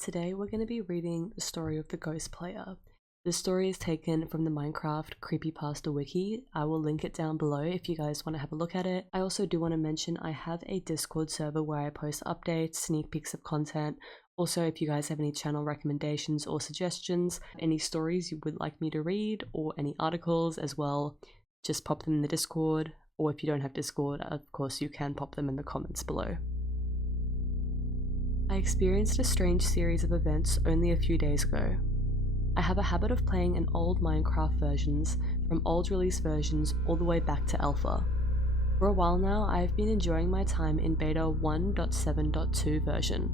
Today we're going to be reading the story of the Ghost Player. The story is taken from the Minecraft Creepypasta wiki. I will link it down below if you guys want to have a look at it. I also do want to mention I have a Discord server where I post updates, sneak peeks of content. Also, if you guys have any channel recommendations or suggestions, any stories you would like me to read or any articles as well, just pop them in the Discord. Or if you don't have Discord, of course you can pop them in the comments below. I experienced a strange series of events only a few days ago. I have a habit of playing in old Minecraft versions, from old release versions all the way back to alpha. For a while now, I have been enjoying my time in beta 1.7.2 version.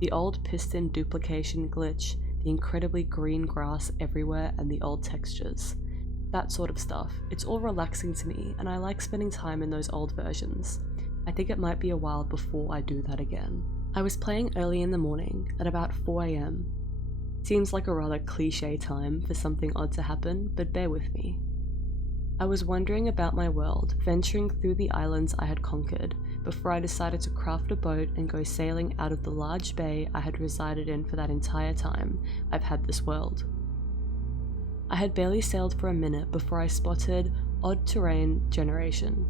The old piston duplication glitch, the incredibly green grass everywhere and the old textures. That sort of stuff. It's all relaxing to me and I like spending time in those old versions. I think it might be a while before I do that again. I was playing early in the morning, at about 4 AM. Seems like a rather cliche time for something odd to happen, but bear with me. I was wandering about my world, venturing through the islands I had conquered, before I decided to craft a boat and go sailing out of the large bay I had resided in for that entire time I've had this world. I had barely sailed for a minute before I spotted odd terrain generation.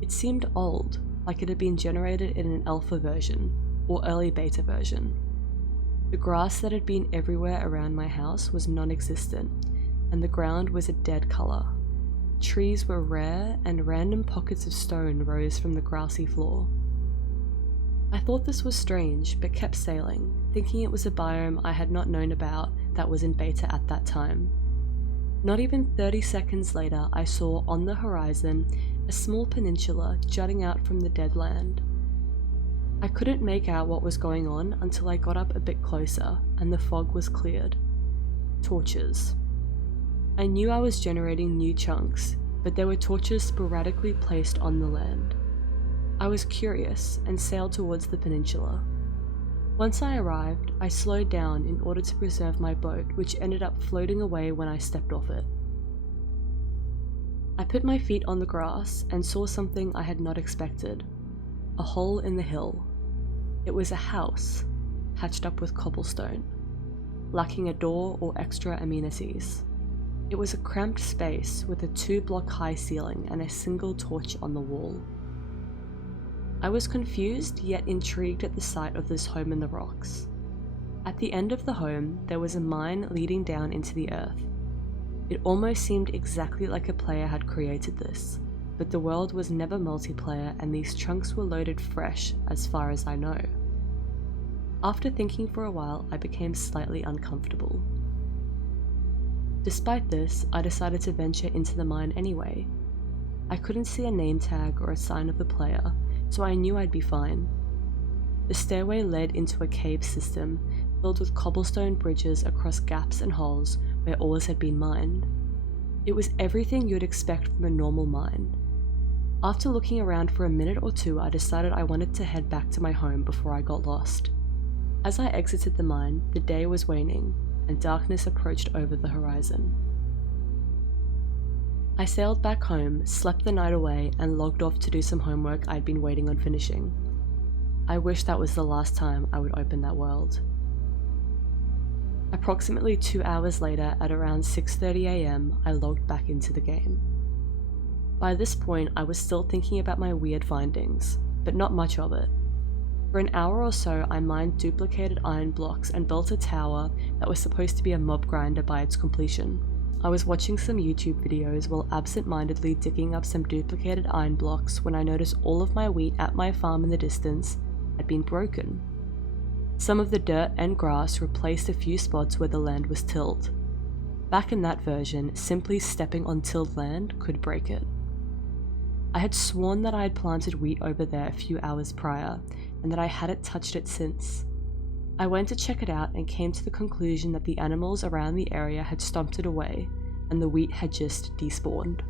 It seemed old, like it had been generated in an alpha version, or early beta version. The grass that had been everywhere around my house was non-existent, and the ground was a dead colour. Trees were rare, and random pockets of stone rose from the grassy floor. I thought this was strange, but kept sailing, thinking it was a biome I had not known about that was in beta at that time. Not even 30 seconds later, I saw on the horizon a small peninsula jutting out from the dead land. I couldn't make out what was going on until I got up a bit closer and the fog was cleared. Torches. I knew I was generating new chunks, but there were torches sporadically placed on the land. I was curious and sailed towards the peninsula. Once I arrived, I slowed down in order to preserve my boat, which ended up floating away when I stepped off it. I put my feet on the grass and saw something I had not expected. A hole in the hill. It was a house, patched up with cobblestone, lacking a door or extra amenities. It was a cramped space with a 2-block high ceiling and a single torch on the wall. I was confused yet intrigued at the sight of this home in the rocks. At the end of the home, there was a mine leading down into the earth. It almost seemed exactly like a player had created this, but the world was never multiplayer and these chunks were loaded fresh as far as I know. After thinking for a while, I became slightly uncomfortable. Despite this, I decided to venture into the mine anyway. I couldn't see a name tag or a sign of the player, so I knew I'd be fine. The stairway led into a cave system filled with cobblestone bridges across gaps and holes where ores had been mined. It was everything you'd expect from a normal mine. After looking around for a minute or two, I decided I wanted to head back to my home before I got lost. As I exited the mine, the day was waning, and darkness approached over the horizon. I sailed back home, slept the night away, and logged off to do some homework I'd been waiting on finishing. I wish that was the last time I would open that world. Approximately 2 hours later, at around 6:30 AM, I logged back into the game. By this point, I was still thinking about my weird findings, but not much of it. For an hour or so, I mined duplicated iron blocks and built a tower that was supposed to be a mob grinder by its completion. I was watching some YouTube videos while absent-mindedly digging up some duplicated iron blocks when I noticed all of my wheat at my farm in the distance had been broken. Some of the dirt and grass replaced a few spots where the land was tilled. Back in that version, simply stepping on tilled land could break it. I had sworn that I had planted wheat over there a few hours prior, and that I hadn't touched it since. I went to check it out and came to the conclusion that the animals around the area had stomped it away, and the wheat had just despawned.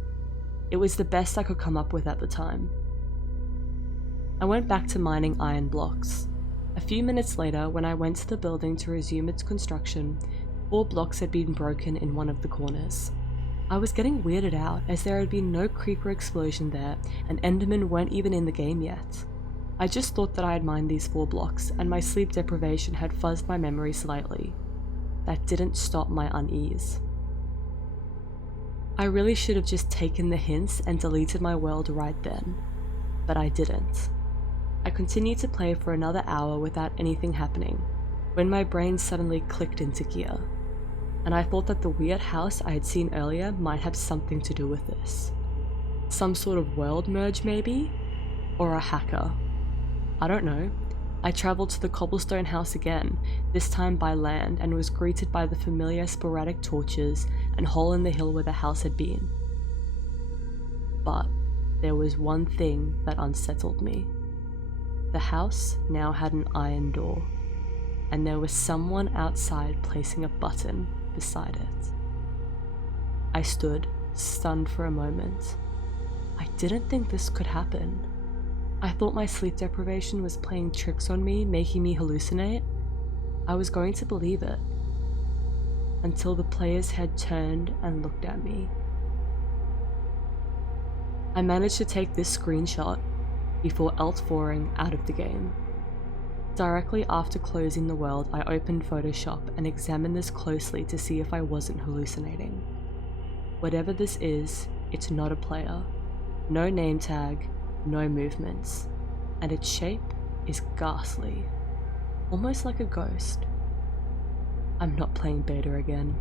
It was the best I could come up with at the time. I went back to mining iron blocks. A few minutes later, when I went to the building to resume its construction, 4 blocks had been broken in one of the corners. I was getting weirded out as there had been no creeper explosion there and Endermen weren't even in the game yet. I just thought that I had mined these 4 blocks, and my sleep deprivation had fuzzed my memory slightly. That didn't stop my unease. I really should have just taken the hints and deleted my world right then, but I didn't. I continued to play for another hour without anything happening, when my brain suddenly clicked into gear, and I thought that the weird house I had seen earlier might have something to do with this. Some sort of world merge maybe? Or a hacker. I don't know. I travelled to the cobblestone house again, this time by land, and was greeted by the familiar sporadic torches and hole in the hill where the house had been. But there was one thing that unsettled me. The house now had an iron door, and there was someone outside placing a button beside it. I stood, stunned for a moment. I didn't think this could happen. I thought my sleep deprivation was playing tricks on me, making me hallucinate. I was going to believe it, until the player's head turned and looked at me. I managed to take this screenshot before Alt-4ing out of the game. Directly after closing the world, I opened Photoshop and examined this closely to see if I wasn't hallucinating. Whatever this is, it's not a player. No name tag, no movements, and its shape is ghastly, almost like a ghost. I'm not playing beta again.